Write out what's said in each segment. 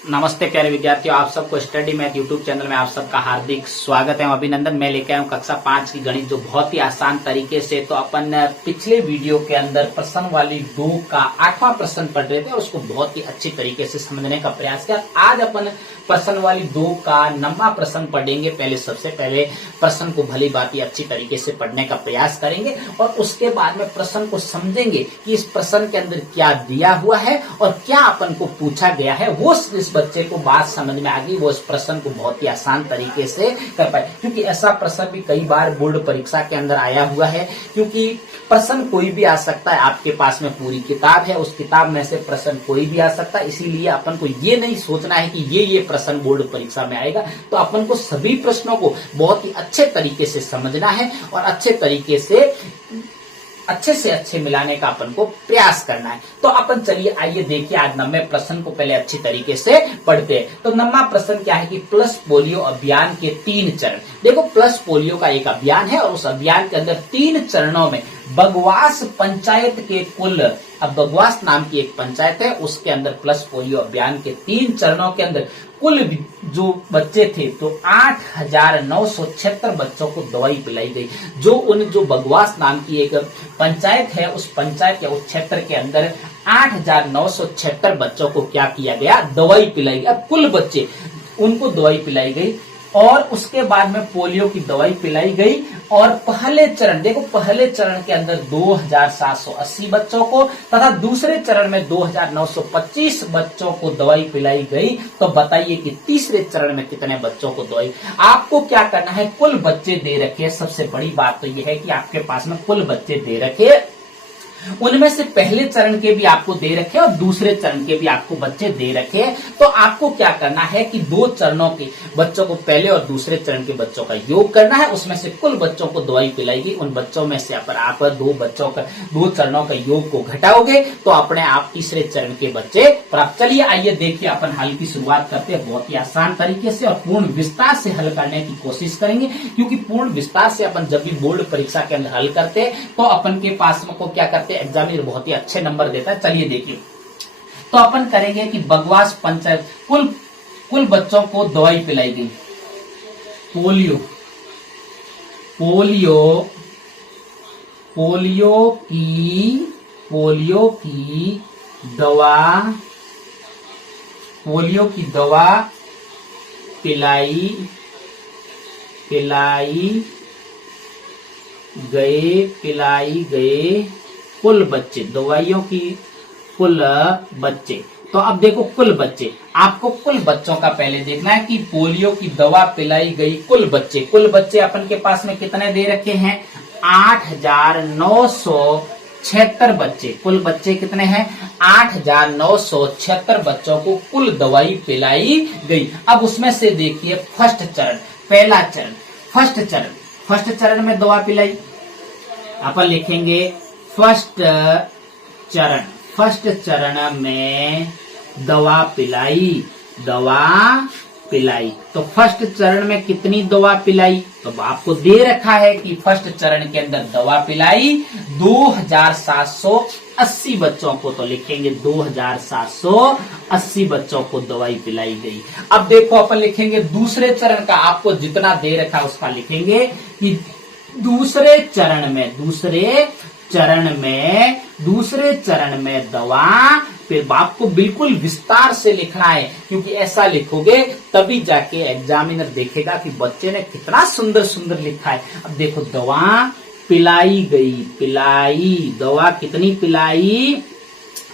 नमस्ते प्यारे विद्यार्थियों, आप सबको स्टडी मैथ यूट्यूब चैनल में आप सबका हार्दिक स्वागत है। अभिनंदन। मैं लेके आया हूँ कक्षा 5 की गणित, जो बहुत ही आसान तरीके से। तो अपन पिछले वीडियो के अंदर प्रश्न वाली 2 का 8वां प्रश्न पढ़ रहे थे और उसको बहुत ही अच्छी तरीके से समझने का प्रयास किया। आज अपन प्रश्न वाली 2 का 9वां प्रश्न पढ़ेंगे। सबसे पहले प्रश्न को भली भांति अच्छी तरीके से पढ़ने का प्रयास करेंगे और उसके बाद में प्रश्न को समझेंगे कि इस प्रश्न के अंदर क्या दिया हुआ है और क्या अपन को पूछा गया है। वो इस बच्चे को बात समझ में आ गई, वो इस प्रश्न को बहुत ही आसान तरीके से कर पाए। क्योंकि ऐसा प्रश्न भी कई बार बोर्ड परीक्षा के अंदर आया हुआ है। क्योंकि प्रश्न कोई भी आ सकता है, आपके पास में पूरी किताब है, उस किताब में से प्रश्न कोई भी आ सकता है। इसीलिए अपन को ये नहीं सोचना है कि ये प्रश्न बोर्ड परीक्षा में आएगा। तो अपन को सभी प्रश्नों को बहुत ही अच्छे तरीके से समझना है और अच्छे तरीके से अच्छे मिलाने का अपन को प्रयास करना है। तो अपन चलिए आइए देखिए, आज 9वें प्रश्न को पहले अच्छी तरीके से पढ़ते हैं। तो 9वां प्रश्न क्या है कि प्लस पोलियो अभियान के 3 चरण। देखो, प्लस पोलियो का एक अभियान है और उस अभियान के अंदर 3 चरणों में बगवास पंचायत के कुल, अब बगवास नाम की एक पंचायत है, उसके अंदर प्लस पोलियो अभियान के 3 चरणों के अंदर कुल जो बच्चे थे तो 8,976 बच्चों को दवाई पिलाई गई। जो बगवास नाम की एक पंचायत है, उस पंचायत या उस क्षेत्र के अंदर 8,976 बच्चों को क्या किया गया, दवाई पिलाई गई। अब कुल बच्चे, उनको दवाई पिलाई गई और उसके बाद में पोलियो की दवाई पिलाई गई। और पहले चरण, देखो पहले चरण के अंदर 2,780 बच्चों को तथा दूसरे चरण में 2,925 बच्चों को दवाई पिलाई गई। तो बताइए कि तीसरे चरण में कितने बच्चों को दवाई। आपको क्या करना है, कुल बच्चे दे रखे। सबसे बड़ी बात तो यह है कि आपके पास में कुल बच्चे दे रखे, उनमें से पहले चरण के भी आपको दे रखे और दूसरे चरण के भी आपको बच्चे दे रखे। तो आपको क्या करना है कि 2 चरणों के बच्चों को, पहले और दूसरे चरण के बच्चों का योग करना है। उसमें से कुल बच्चों को दवाई पिलाएगी, उन बच्चों में से अगर आप 2 चरणों का योग को घटाओगे तो अपने आप तीसरे चरण के बच्चे प्राप्त। चलिए आइए देखिए, अपन हल की शुरुआत करते हैं बहुत ही आसान तरीके से और पूर्ण विस्तार से हल करने की कोशिश करेंगे। क्योंकि पूर्ण विस्तार से अपन जब भी बोर्ड परीक्षा के अंदर हल करते हैं तो अपन के पास में को क्या करते, एग्जामिनर बहुत ही अच्छे नंबर देता है। चलिए देखिए, तो अपन करेंगे कि बगवास पंचायत कुल बच्चों को दवाई पिलाई गई। पोलियो की दवा पिलाई गए कुल बच्चे, दवाइयों की कुल बच्चे। तो अब देखो कुल बच्चे, आपको कुल बच्चों का पहले देखना है कि पोलियो की दवा पिलाई गई कुल बच्चे अपन के पास में कितने दे रखे हैं, 8,976 बच्चे। कुल बच्चे कितने हैं, 8,976 बच्चों को कुल दवाई पिलाई गई। अब उसमें से देखिए फर्स्ट चरण में दवा पिलाई, अपन लिखेंगे फर्स्ट चरण में दवा पिलाई। तो फर्स्ट चरण में कितनी दवा पिलाई, तो आपको दे रखा है कि फर्स्ट चरण के अंदर दवा पिलाई 2,780 बच्चों को। तो लिखेंगे 2,780 बच्चों को दवाई पिलाई गई। अब देखो अपन लिखेंगे दूसरे चरण का, आपको जितना दे रखा है उसका लिखेंगे कि दूसरे चरण में दवा, फिर आपको बिल्कुल विस्तार से लिखना है। क्योंकि ऐसा लिखोगे तभी जाके एग्जामिनर देखेगा कि बच्चे ने कितना सुंदर लिखा है। अब देखो दवा पिलाई गई, दवा कितनी पिलाई,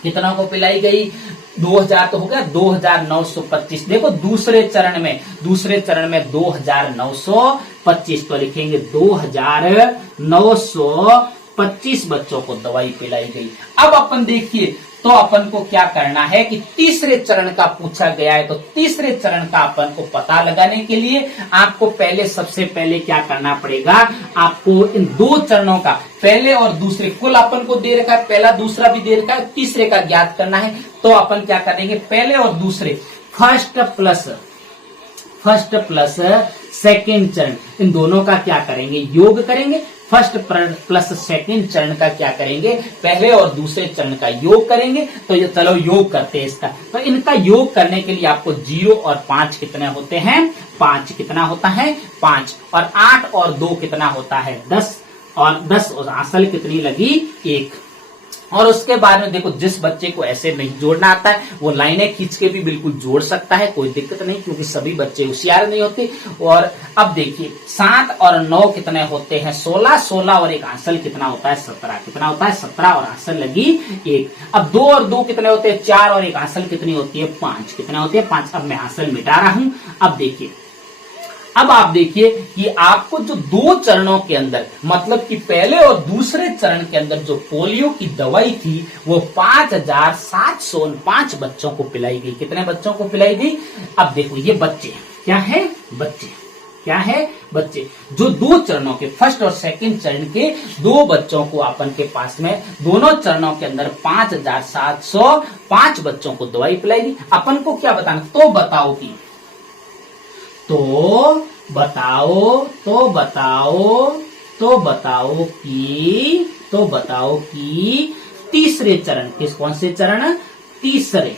कितना को पिलाई गई, 2,000 तो हो गया, 2,925। देखो दूसरे चरण में 2,925, तो लिखेंगे 2,925 बच्चों को दवाई पिलाई गई। अब अपन देखिए, तो अपन को क्या करना है कि तीसरे चरण का पूछा गया है। तो तीसरे चरण का अपन को पता लगाने के लिए आपको सबसे पहले क्या करना पड़ेगा, आपको इन 2 चरणों का, पहले और दूसरे, कुल अपन को दे रखा है, पहला दूसरा भी दे रखा है, तीसरे का ज्ञात करना है। तो अपन क्या करेंगे, पहले और दूसरे, फर्स्ट प्लस सेकेंड चरण, इन दोनों का क्या करेंगे, योग करेंगे। फर्स्ट प्लस सेकंड चरण का क्या करेंगे, पहले और दूसरे चरण का योग करेंगे। तो ये चलो योग करते हैं इसका। तो इनका योग करने के लिए आपको 0 और 5 कितने होते हैं, 5 कितना होता है 5, और 8 और 2 कितना होता है 10, और 10 और असल कितनी लगी 1। और उसके बाद में देखो, जिस बच्चे को ऐसे नहीं जोड़ना आता है वो लाइनें खींच के भी बिल्कुल जोड़ सकता है, कोई दिक्कत नहीं, क्योंकि सभी बच्चे होशियार नहीं होते। और अब देखिए 7 और 9 कितने होते हैं 16, 16 और एक आंसर कितना होता है 17, कितना होता है 17 और आंसर लगी 1। अब 2 और 2 कितने होते हैं 4 और एक आंसर कितनी होती है 5, कितना होती है 5। अब मैं आंसर मिटा रहा हूं। अब देखिए, अब आप देखिए कि आपको जो 2 चरणों के अंदर, मतलब कि पहले और दूसरे चरण के अंदर जो पोलियो की दवाई थी वो 5705 बच्चों को पिलाई गई। कितने बच्चों को पिलाई गई। अब देखो ये बच्चे क्या है, बच्चे क्या है, बच्चे जो 2 चरणों के फर्स्ट और सेकंड चरण के 2 बच्चों को अपन के पास में दोनों चरणों के अंदर 5705 बच्चों को दवाई पिलाई गई। अपन को क्या बताना, तो बताओ कि तो बताओ कि तीसरे चरण, कौन से चरण, तीसरे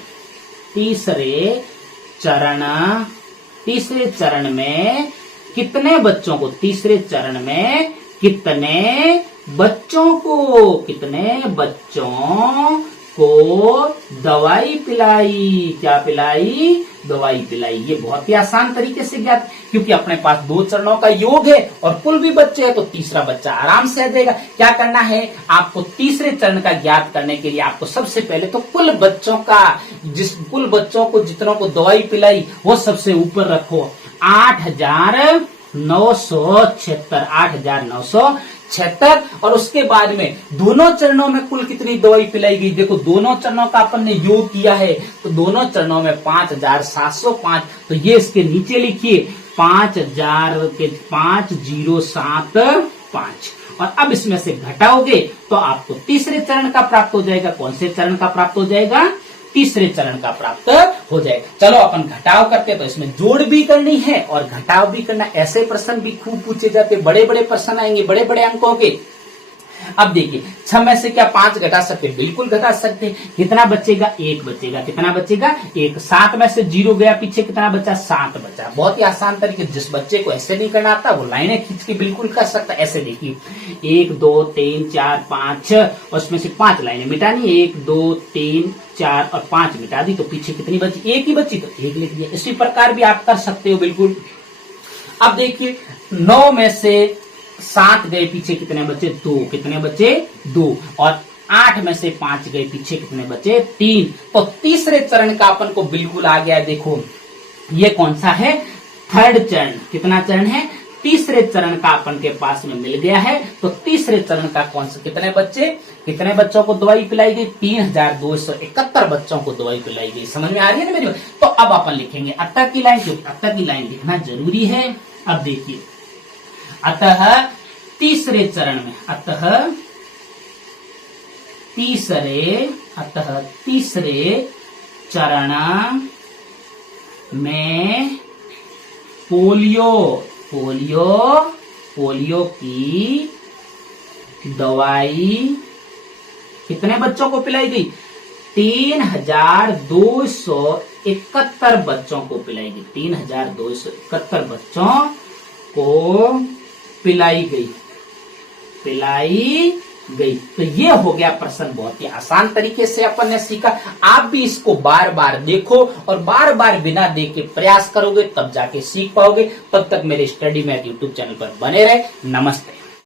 चरण में कितने बच्चों को, तीसरे चरण में कितने बच्चों को दवाई पिलाई, क्या पिलाई, दवाई पिलाई। ये बहुत ही आसान तरीके से ज्ञात, क्योंकि अपने पास 2 चरणों का योग है और कुल भी बच्चे हैं, तो तीसरा बच्चा आराम से आ जाएगा। क्या करना है आपको, तीसरे चरण का ज्ञात करने के लिए आपको सबसे पहले तो कुल बच्चों को जितनों को दवाई पिलाई वो सबसे ऊपर रखो, 8,976, और उसके बाद में दोनों चरणों में कुल कितनी दवाई पिलाई गई। देखो दोनों चरणों का अपन ने योग किया है, तो दोनों चरणों में 5705, तो ये इसके नीचे लिखिए 5075, और अब इसमें से घटाओगे तो आपको तीसरे चरण का प्राप्त हो जाएगा। कौन से चरण का प्राप्त हो जाएगा, तीसरे चरण का प्राप्त हो जाएगा। चलो अपन घटाव करते, तो इसमें जोड़ भी करनी है और घटाव भी करना। ऐसे प्रश्न भी खूब पूछे जाते, बड़े बड़े प्रश्न आएंगे, बड़े बड़े अंकों के। अब देखिए 6 में से क्या 5 घटा सकते, बिल्कुल घटा सकते। कितना बचेगा, 1 बचेगा। कितना बचेगा, 1। 7 में से 0 गया पीछे, कितना बचा, 7 बचा। बहुत ही आसान तरीके, जिस बच्चे को ऐसे नहीं करना आता वो लाइनें खींच के बिल्कुल कर सकता। ऐसे देखिए 1 2 3 4 5 6, और उसमें से 5 लाइनें मिटानी, 1 2 3 4 और 5 मिटा दी, तो पीछे कितनी बची, 1 ही बची, तो 1 लिख दिया। इसी प्रकार भी आप कर सकते हो बिल्कुल। अब देखिए 9 में से 7 गए पीछे, कितने बचे, 2, कितने बचे 2, और 8 में से 5 गए पीछे, कितने बचे 3। तो तीसरे चरण का अपन को बिल्कुल आ गया। देखो ये कौन सा है, थर्ड चरण। कितना चरण है, तीसरे चरण का अपन के पास में मिल गया है। तो तीसरे चरण का कौन सा, कितने बच्चों को दवाई पिलाई गई, 3271 बच्चों को दवाई पिलाई गई। समझ में आ रही है ना मेरी। तो अब अपन लिखेंगे अतः की लाइन, क्योंकि अतः की लाइन लिखना जरूरी है। अब देखिए अतः तीसरे चरण में, तीसरे चरण में पोलियो की दवाई कितने बच्चों को पिलाई गई, 3271 बच्चों को पिलाई गई। 3271 बच्चों को पिलाई गई। तो ये हो गया प्रश्न, बहुत ही आसान तरीके से अपन ने सीखा। आप भी इसको बार बार देखो और बार बार बिना देखे प्रयास करोगे, तब जाके सीख पाओगे। तब तक मेरे स्टडी मैथ यूट्यूब चैनल पर बने रहे। नमस्ते।